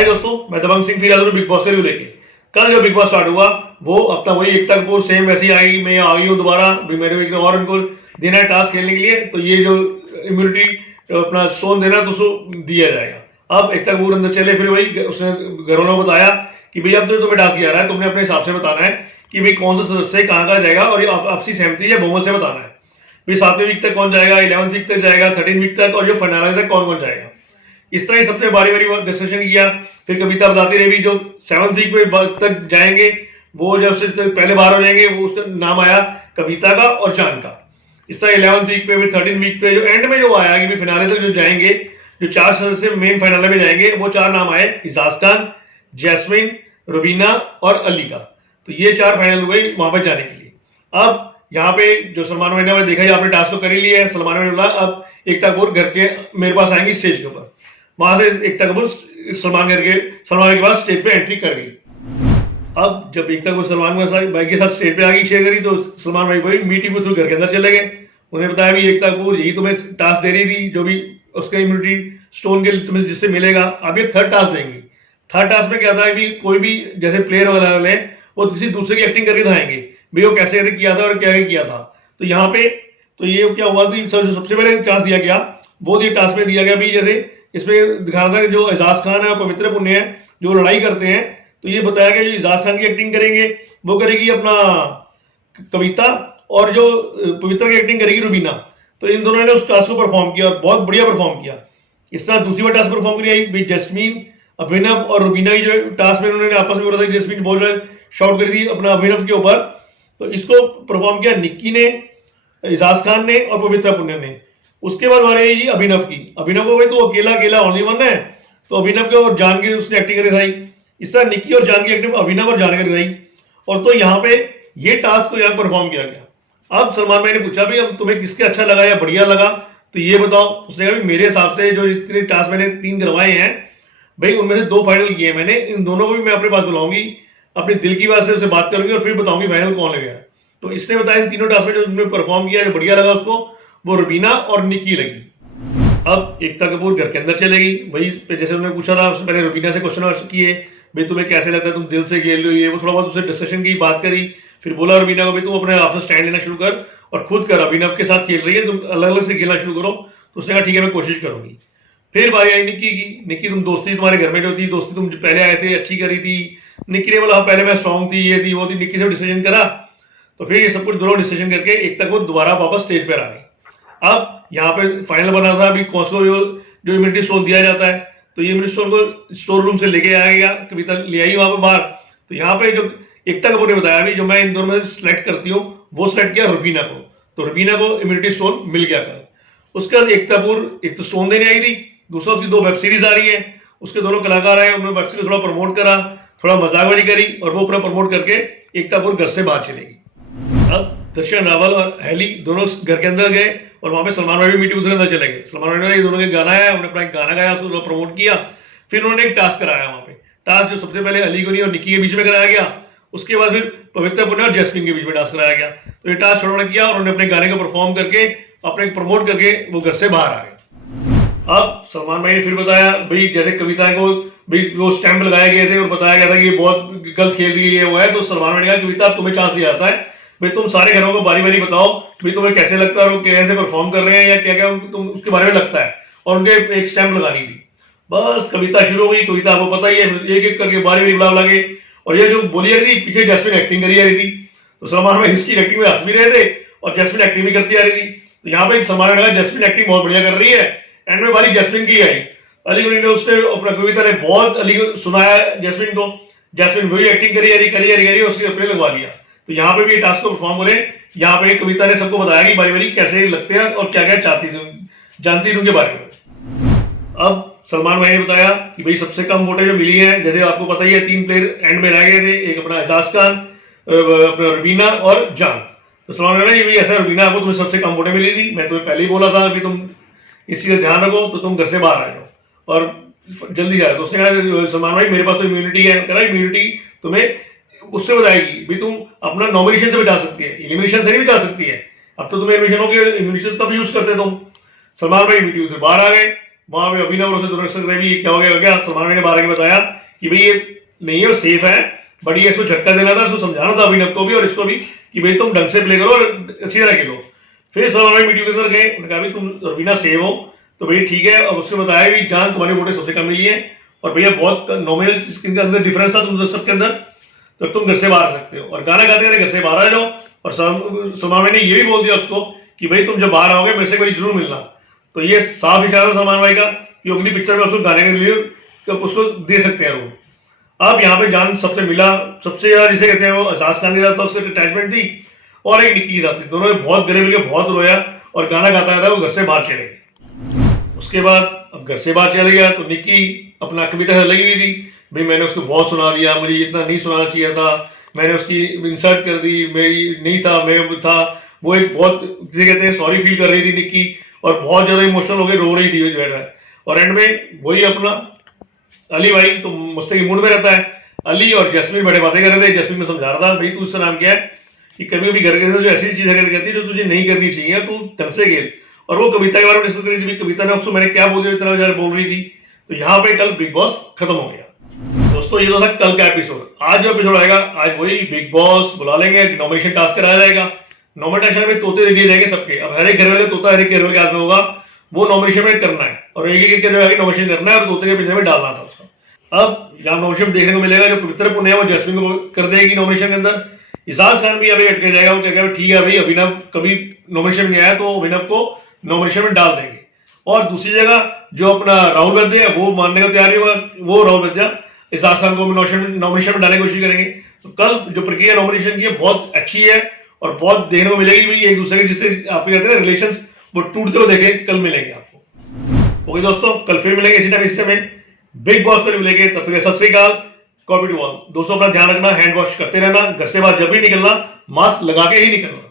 हाय दोस्तों, मैं दबंग सिंह फिर बिग बॉस का रिव्यू लेके। कल जो बिग बॉस स्टार्ट हुआ वो अपना वही एकता कपूर सेम वैसी आई, मैं आ गई हूँ दोबारा भी, मेरे एक और उनको देना है टास्क खेलने के लिए। तो ये जो इम्यूनिटी अपना स्टोन देना तो उसको दिया जाएगा। अब एकता कपूर अंदर चले, फिर वही उसने घर वालों को बताया कि भाई अब तो तुम्हें टास्क दिया रहा है, तुमने अपने हिसाब से बताना है कि भाई कौन सा सदस्य कहाँ का जाएगा और ये आपसी सहमति या बहुमत से बताना है। भाई 7वीं वीक तक कौन जाएगा, 11वीं वीक तक जाएगा, 13वीं वीक तक, और जो फाइनल तक कौन कौन जाएगा। इस तरह सबने बारी बारी डिस्कशन किया। फिर कविता बताती रही जो 7th वीक में तक जाएंगे वो जब से पहले बाहर हो जाएंगे, वो उसका नाम आया कविता का और जान का। इस तरह 11th वीक पे, 13th वीक पे जो एंड में जो आया कि फिनाले तक जो जाएंगे, जो 4 सदस्य मेन फाइनल में जाएंगे, वो 4 नाम आए इजाज खान, जैस्मिन, रुबीना और अली का। तो ये 4 फाइनल हुए वहां पर जाने के लिए। अब यहाँ पे जो सलमान भाई ने देखा आपने टास्क तो कर ही लिया है, सलमान भाई ने बोला अब एकता कपूर घर के मेरे पास आएंगी स्टेज के ऊपर। वहां से एकता कपूर सलमान के पास स्टेज पे एंट्री कर गई। अब जब एकता कपूर सलमान भाई के साथ स्टेज पे आ गई, शेयर करी, तो सलमान भाई वही मीटिंग के थ्रू घर के अंदर चले गए। उन्हें बताया भी एकता कपूर यही तुम्हें टास्क दे रही थी, जो भी उसका इम्यूनिटी स्टोन के तुम्हें जिससे मिलेगा। अब ये 3rd टास्क देंगी। 3rd टास्क में क्या था कि कोई भी जैसे प्लेयर वाले वो किसी दूसरे की एक्टिंग करके दिखाएंगे भाई वो कैसे किया था और क्या किया था। तो यहाँ पे तो ये क्या हुआ कि जो सबसे पहले टास्क दिया गया वो ये टास्क में दिया गया भी, जैसे इसमें दिखाना था जो एजाज खान है पवित्र पुण्य है जो लड़ाई करते हैं। तो ये बताया गया जो एजाज खान की एक्टिंग करेंगे वो करेगी अपना कविता, और जो पवित्र की एक्टिंग करेगी रुबीना। तो इन दोनों ने उस टास्क को परफॉर्म किया और बहुत बढ़िया परफॉर्म किया। इस तरह दूसरी बार टास्क परफॉर्म करी आई जैस्मीन, अभिनव और रुबीना की जो टास्क में उन्होंने आपस में बोला था, जैस्मीन बोल रहे शॉट करी थी अपना अभिनव के ऊपर। तो इसको परफॉर्म किया निक्की ने, एजाज खान ने और पवित्र पुण्य ने। उसके बाद बारी आई जी अभिनव की। अभिनव को भाई तो अकेला अकेला ओनली वन है, तो अभिनव के और जान की उसने एक्टिंग करी थी। इस तरह निक्की और जान की एक्टिंग अभिनव और जान करी थी। और तो यहाँ पे ये टास्क को यहाँ परफॉर्म किया गया। अब सलमान भाई ने पूछा भी अब तुम्हें किसके अच्छा लगा या बढ़िया लगा तो ये बताओ। उसने कहा मेरे हिसाब से जो इतने टास्क मैंने 3 करवाए हैं भाई, उनमें से 2 फाइनल किए मैंने, इन दोनों को भी मैं अपने पास बुलाऊंगी, अपने दिल की बात से उससे बात करूंगी और फिर बताऊंगी फाइनल कौन लग गया। तो इसने बताया इन तीनों टास्क में जो उन्होंने परफॉर्म किया जो बढ़िया लगा उसको, वो रुबीना और निक्की लगी। अब एकता कपूर घर के अंदर चलेगी, वही जैसे उन्होंने पूछा था उससे पहले रुबीना से क्वेश्चन किए भाई तुम्हें कैसे लगता है, तुम दिल से खेल लो ये वो, थोड़ा बहुत उससे डिस्कशन की बात करी। फिर बोला रुबीना को भाई तुम अपने आप से स्टैंड लेना शुरू कर और खुद कर, अभिनव के साथ खेल रही है, तुम अलग अलग से खेलना शुरू करो। तो उसने कहा ठीक है मैं कोशिश करूंगी। फिर बारी आई निक्की की। निक्की तुम दोस्ती तुम्हारे घर में जो थी, दोस्ती तुम पहले आए थे अच्छी करी थी। निक्की ने बोला हाँ पहले मैं स्ट्रॉन्ग थी, ये थी वो थी। निक्की से डिसीजन करा, तो फिर ये सब कुछ दोनों डिसीजन करके एकता को दोबारा वापस स्टेज पर आ गई। अब यहाँ पे फाइनल बना था अभी कौशल जो इम्यूनिटी स्टोन दिया जाता है, तो ये इम्यूनिटी स्टोन को स्टोर रूम से लेके आया गया, कविता ले आई वहां पर बाहर। तो यहाँ पे जो एकता कपूर ने बताया अभी जो मैं इन दोनों में सिलेक्ट करती हूँ वो सिलेक्ट किया रुबीना को। तो रुबीना को इम्यूनिटी स्टोन मिल गया कल। उसके बाद एकता कपूर एक तो स्टोन देने आई थी, दूसरा उसकी 2 वेब सीरीज आ रही है, उसके दोनों कलाकार आए, उन्होंने वेब सीरीज थोड़ा प्रमोट करा, थोड़ा मजाकबाजी करी और वो अपना प्रमोट करके एकता कपूर घर से बाहर चलेगी। अब दर्शन रावल और हैली दोनों घर के अंदर गए और वहां पे सलमान भाई भी मीटिंग के अंदर चले गए। सलमान भाई ने दोनों के गाना आया, उन्होंने अपना एक गाना गाया, उसको प्रमोट किया। फिर उन्होंने एक टास्क कराया वहां पे। टास्क जो सबसे पहले अली गोनी और निक्की के बीच में कराया गया, उसके बाद फिर पवित्र पुण्य और जैस्मिन के बीच में टास्क कराया गया। तो ये टास्क छोटा किया और उन्होंने अपने गाने को परफॉर्म करके अपने प्रमोट करके वो घर से बाहर आ गए। अब सलमान भाई ने फिर बताया भाई जैसे कविता को भाई वो स्टैंप लगाए गए थे और बताया गया था कि बहुत गलत खेल रही है वो है। तो सलमान भाई ने कहा कविता तुम्हें चांस दिया जाता है भाई, तुम सारे घरों को बारी बारी बताओ भाई तुम्हें कैसे लगता है और कैसे परफॉर्म कर रहे हैं या क्या क्या तुम उसके बारे में लगता है, और उनके एक स्टैंप लगानी थी। बस कविता शुरू हो गई। कविता आपको पता ही है एक एक करके बारी बारी बुला लगे, और ये जो बोली रही थी पीछे जैस्मिन एक्टिंग करी जा रही थी। तो सलमान भाई इसकी एक्टिंग में हंस भी रहे थे और जैस्मिन एक्टिंग भी करती आ रही थी। तो यहाँ पे सलमान ने कहा जैस्मिन एक्टिंग बहुत बढ़िया कर रही है। एंड में बारी जैस्मिन की आई, अली ने उसने अपना कविता ने बहुत अली को सुनाया जैस्मिन को, जैस्मिन वही एक्टिंग करी उसके अपने लगवा लिया। तो यहाँ पे भी टास्क को परफॉर्म हो रहे, यहाँ पे कविता ने सबको बताया कि बारी बारी कैसे लगते हैं और क्या क्या जानती थी उनके बारे में। अब सलमान भाई ने बताया कि भाई सबसे कम वोटें जो मिली है, जैसे आपको पता ही है 3 प्लेयर एंड में रह गए थे, एक अपना एजाज खान, अपना रुबीना और जान। तो सलमान भाई ने ऐसा रुबीना आपको तुम्हें सबसे कम वोटें मिली थी, मैं तुम्हें पहले ही बोला था कि तुम इस चीज का ध्यान रखो तो तुम घर से बाहर आ जाओ और जल्दी जा रहे। तो उसने कहा सलमान भाई मेरे पास तो इम्यूनिटी है, कह रहा इम्यूनिटी तुम्हें उससे बताएगी भी तुम अपना नॉमिनेशन से बचा सकती है, एलिमिनेशन से नहीं बचा सकती है। अब तो तुम्हें एलिमिनेशन हो गया, इम्यूनिटी तब यूज करते तुम। सलमान भाई इम्यूनिटी से बाहर आ गए, वहां पे अभिनव और दुर्दर्शन ने भी क्या हो गया सलमान भाई ने बाहर आके बताया कि भाई ये नहीं है, वो सेफ है, बट ये इसको झटका देना था, इसको समझाना था अभिनव को भी और इसको भी कि भाई तुम ढंग से प्ले करो और अच्छी तरह खेलो। फिर सलमान भाई मीडियो के अंदर गए, उन्होंने कहा भाई तुम रवीना सेव हो तो भाई ठीक है। अब उसको बताया भी जान तुम्हारी वोटें सबसे कम मिली है और भैया बहुत नॉमिनल इनके अंदर डिफरेंस था तुम सबके अंदर, तो तुम घर से बाहर आ सकते हो और गाना गाते गाते घर से बाहर आ जाओ। और सलमान भाई ने ये भी बोल दिया उसको कि भाई तुम जब बाहर आओगे मेरे से मेरी जरूर मिलना। तो ये साफ इशारा सलमान भाई का कि अगली पिक्चर में उसको गाने के लिए उसको दे सकते हैं रोल। अब यहाँ पे जान सबसे मिला, सबसे ज्यादा जिसे कहते हैं वो एजाज खान के साथ था, उसकी अटैचमेंट थी और एक निक्की के साथ थी। दोनों ने बहुत गले मिलके बहुत रोया और गाना गाता था, वो घर से बाहर चले गए। उसके बाद अब घर से बाहर चले गया तो निक्की अपना कविता से लगी हुई थी, भाई मैंने उसको बहुत सुना दिया, मुझे इतना नहीं सुनाना चाहिए था, मैंने उसकी इंसल्ट कर दी, मेरी नहीं था, मैं था। वो एक बहुत जिसे कहते हैं सॉरी फील कर रही थी निक्की और बहुत ज्यादा इमोशनल हो गई, रो रही थी जो है। और एंड में वही अपना अली भाई तो मुस्तकी मूड में रहता है, अली और जैस्मीन बड़े बातें कर रहे थे। जैस्मीन में समझा रहा था भाई तू उसका नाम क्या है कि कभी भी घर के अंदर जो ऐसी चीज हरकत करती है जो तुझे नहीं करनी चाहिए, तू ढंग से खेल। और वो कविता के बारे में डिस्कस कर रही थी, कविता ने उसको मैंने क्या बोल दिया इतना ज्यादा बोल रही थी। तो यहाँ पे कल बिग बॉस खत्म हो गया दोस्तों। ये तो था कल का एपिसोड। आज जो एपिसोड आएगा, आज वही बिग बॉस बुला लेंगे, नॉमिनेशन टास्क कराया जाएगा। नॉमिनेशन में तोते दे दिए जाएंगे सबके। अब हर एक घर वाले तोता हर एक घर वाले के हाथ में होगा, वो नॉमिनेशन में करना है और एक एक करके नॉमिनेशन करना है और तोते के पिंजरे में डालना था उसका। अब जहां नॉमिनेशन देखने को मिलेगा, जो पवित्र पुण्य है वो जैस्मीन को कर देगी नॉमिनेशन के अंदर। एजाज खान भी अभी अटके जाएगा, वो क्या ठीक है भाई अभिनव कभी नॉमिनेशन में आया तो अभिनव को नॉमिनेशन में डाल देंगे। और दूसरी जगह जो अपना राहुल वैद्य है वो मानने का तैयार होगा, वो राहुल वैद्य एजाज खान को नॉमिनेशन में डालने की कोशिश करेंगे। तो कल जो प्रक्रिया नॉमिनेशन की है बहुत अच्छी है और बहुत देखने को मिलेगी भी, एक दूसरे के जिससे आप कहते हैं रिलेशंस वो टूटते हुए देखे कल मिलेंगे आपको। ओके दोस्तों, कल फिर मिलेंगे इसी टाइम इस समय बिग बॉस पर मिलेंगे। तब तक सत श्री अकाल, कॉपी टू ऑल। दोस्तों अपना ध्यान रखना, हैंड वॉश करते रहना, घर से बाहर जब भी निकलना मास्क लगा के ही निकलना।